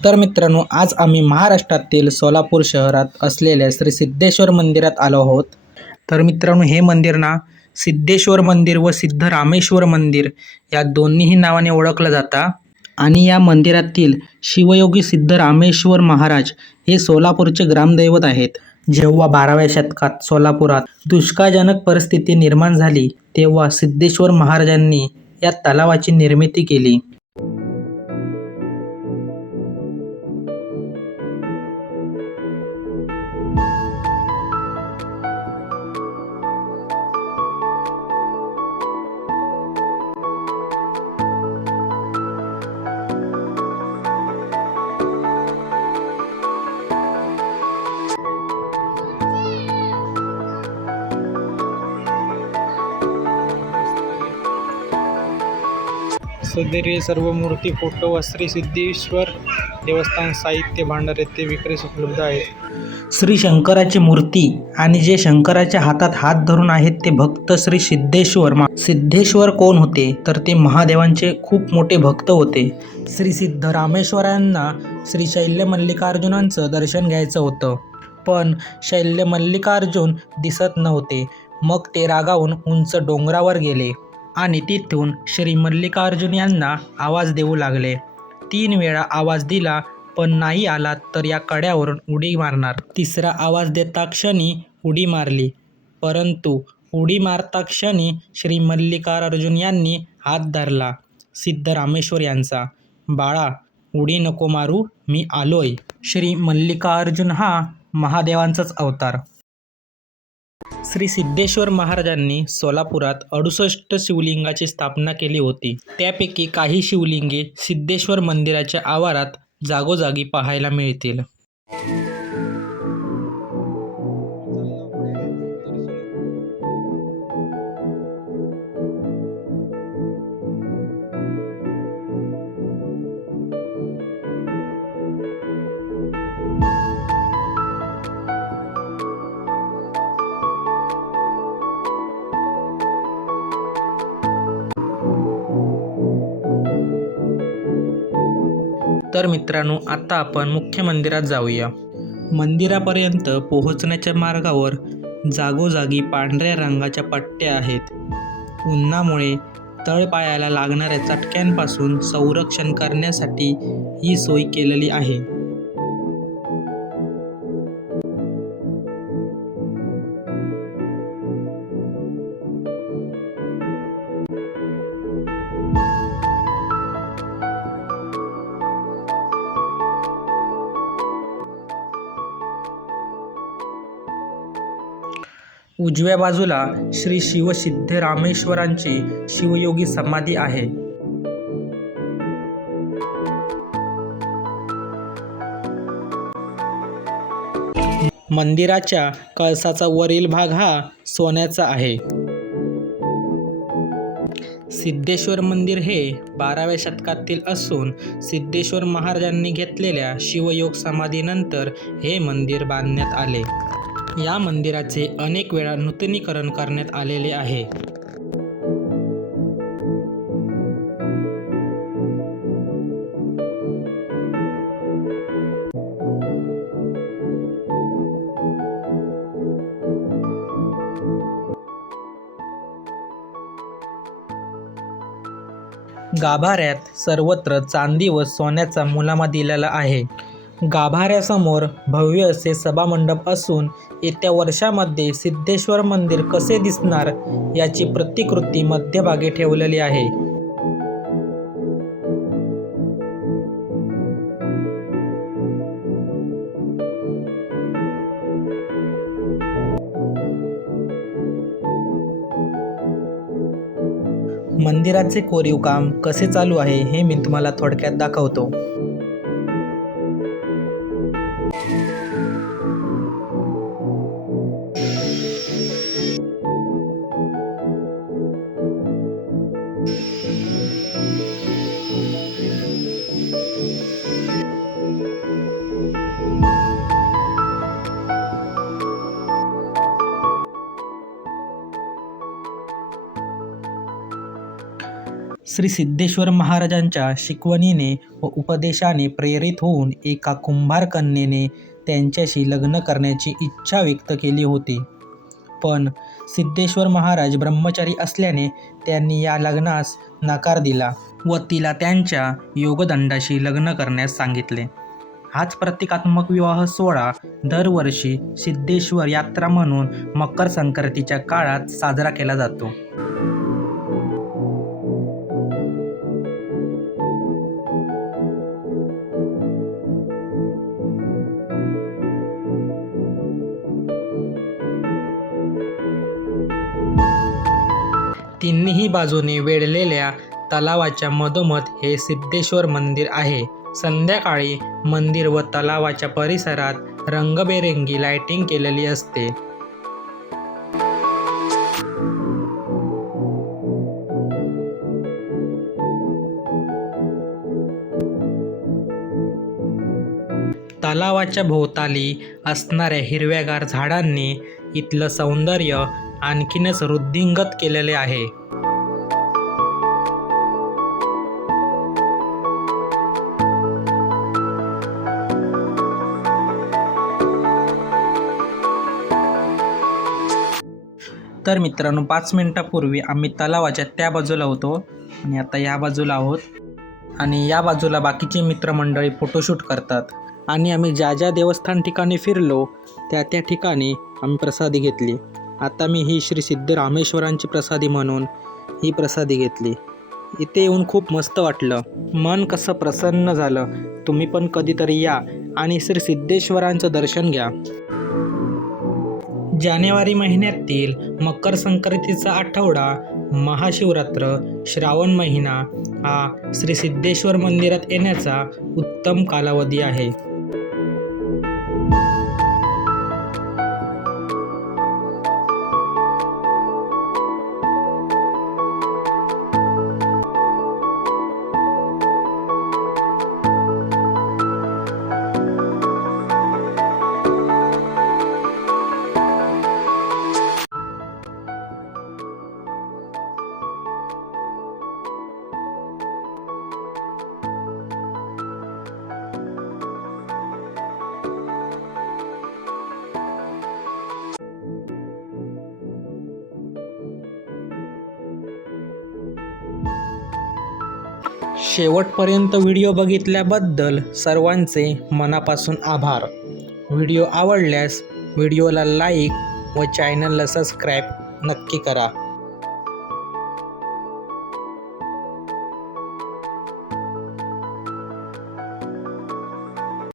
तर मित्रांनो, आज आम्ही महाराष्ट्रातील सोलापूर शहरात असलेल्या श्री सिद्धेश्वर मंदिरात आलो आहोत. तर मित्रांनो, हे मंदिर ना सिद्धेश्वर मंदिर व सिद्धरामेश्वर मंदिर या दोन्हीही नावाने ओळखलं जातं. आणि या मंदिरातील शिवयोगी सिद्धरामेश्वर महाराज हे सोलापूरचे ग्रामदैवत आहेत. जेव्हा 12व्या शतकात सोलापुरात दुष्काळजनक परिस्थिती निर्माण झाली, तेव्हा सिद्धेश्वर महाराजांनी या तलावाची निर्मिती केली. सदरील सर्व मूर्ती, फोटो व श्री सिद्धेश्वर देवस्थान साहित्य भांडार येथे विक्रीस उपलब्ध आहेत. श्री शंकराची मूर्ती आणि जे शंकराच्या हातात हात धरून आहेत ते भक्त श्री सिद्धेश्वर. सिद्धेश्वर कोण होते तर ते महादेवांचे खूप मोठे भक्त होते. श्री सिद्धरामेश्वरांना श्री शैल्य मल्लिकार्जुनांचं दर्शन घ्यायचं होतं, पण शैल्य मल्लिकार्जुन दिसत नव्हते. मग ते रागावून उंच डोंगरावर गेले आणि तिथून श्री मल्लिकार्जुन यांना आवाज देऊ लागले. 3 वेळा आवाज दिला, पण नाही आला तर या कड्यावरून उडी मारणार. तिसरा आवाज देता क्षणी उडी मारली, परंतु उडी मारता क्षणी श्री मल्लिकार्जुन यांनी हात धरला सिद्धरामेश्वर यांचा. बाळा, उडी नको मारू, मी आलोय. श्री मल्लिकार्जुन हा महादेवांचाच अवतार. श्री सिद्धेश्वर महाराजांनी सोलापुरात 68 शिवलिंगाची स्थापना केली होती. त्यापैकी काही शिवलिंगे सिद्धेश्वर मंदिराच्या आवारात जागोजागी पाहायला मिळतील. तर मित्रांनो, आता आपण मुख्य मंदिरात जाऊया. मंदिरापर्यंत पोहोचण्याच्या मार्गावर जागोजागी पांढऱ्या रंगाच्या पट्ट्या आहेत. उन्हामुळे तळपायाला लागणाऱ्या चटक्यांपासून संरक्षण करण्यासाठी ही सोय केलेली आहे. उजव्या बाजूला श्री शिवसिद्धरामेश्वरांची शिवयोगी समाधी आहे. मंदिराच्या कळसाचा वरील भाग हा सोन्याचा आहे. सिद्धेश्वर मंदिर हे 12व्या शतकातील असून सिद्धेश्वर महाराजांनी घेतलेल्या शिवयोग समाधीनंतर हे मंदिर बांधण्यात आले. या मंदिराचे अनेक वेळा नूतनीकरण करण्यात आलेले आहे. गाभाऱ्यात सर्वत्र चांदी व सोन्याचा मुलामा दिलेला आहे. गाभाऱ्यासमोर भव्य असे सभामंडप असून येत्या वर्षामध्ये सिद्धेश्वर मंदिर कसे दिसणार याची प्रतिकृती मध्यभागी ठेवलेली आहे. मंदिराचे कोरीव काम कसे चालू आहे हे मी तुम्हाला थोडक्यात दाखवतो. श्री सिद्धेश्वर महाराजांच्या शिकवणीने व उपदेशाने प्रेरित होऊन एका कुंभार कन्येने त्यांच्याशी लग्न करण्याची इच्छा व्यक्त केली होती. पण सिद्धेश्वर महाराज ब्रह्मचारी असल्याने त्यांनी या लग्नास नकार दिला व तिला त्यांच्या योगदंडाशी लग्न करण्यास सांगितले. हाच प्रतिकात्मक विवाह सोहळा दरवर्षी सिद्धेश्वर यात्रा म्हणून मकर संक्रांतीच्या काळात साजरा केला जातो. तिन्ही बाजूने वेढलेल्या तलावाच्या मधोमध हे सिद्धेश्वर मंदिर आहे. संध्याकाळी मंदिर व तलावाच्या परिसरात रंगबेरंगी लाइटिंग केलेली असते. तलावाच्या भोवताली असणाऱ्या हिरव्यागार झाडांनी इथलं सौंदर्य आणखीनच वृद्धिंगत केलेले आहे. तर मित्रांनो, 5 मिनिटापूर्वी आम्ही तलावाच्या त्या बाजूला होतो आणि आता या बाजूला आहोत आणि या बाजूला बाकीची मित्रमंडळी फोटोशूट करतात. आणि आम्ही ज्या ज्या देवस्थान ठिकाणी फिरलो त्या ठिकाणी आम्ही प्रसादी घेतली. आता मी ही श्री सिद्धरामेश्वरांची प्रसादी म्हणून ही प्रसादी घेतली. इथे येऊन खूप मस्त वाटलं, मन कसं प्रसन्न झालं. तुम्ही पण कधीतरी या आणि श्री सिद्धेश्वरांचं दर्शन घ्या. जानेवारी महिन्यातील मकर संक्रांतीचा आठवडा, महाशिवरात्र, श्रावण महिना हा श्री सिद्धेश्वर मंदिरात येण्याचा उत्तम कालावधी आहे. शेवटपर्यंत व्हिडिओ बघितल्याबद्दल सर्वांचे मनापासून आभार. व्हिडिओ आवडल्यास व्हिडिओला लाईक व चॅनलला सबस्क्राईब नक्की करा.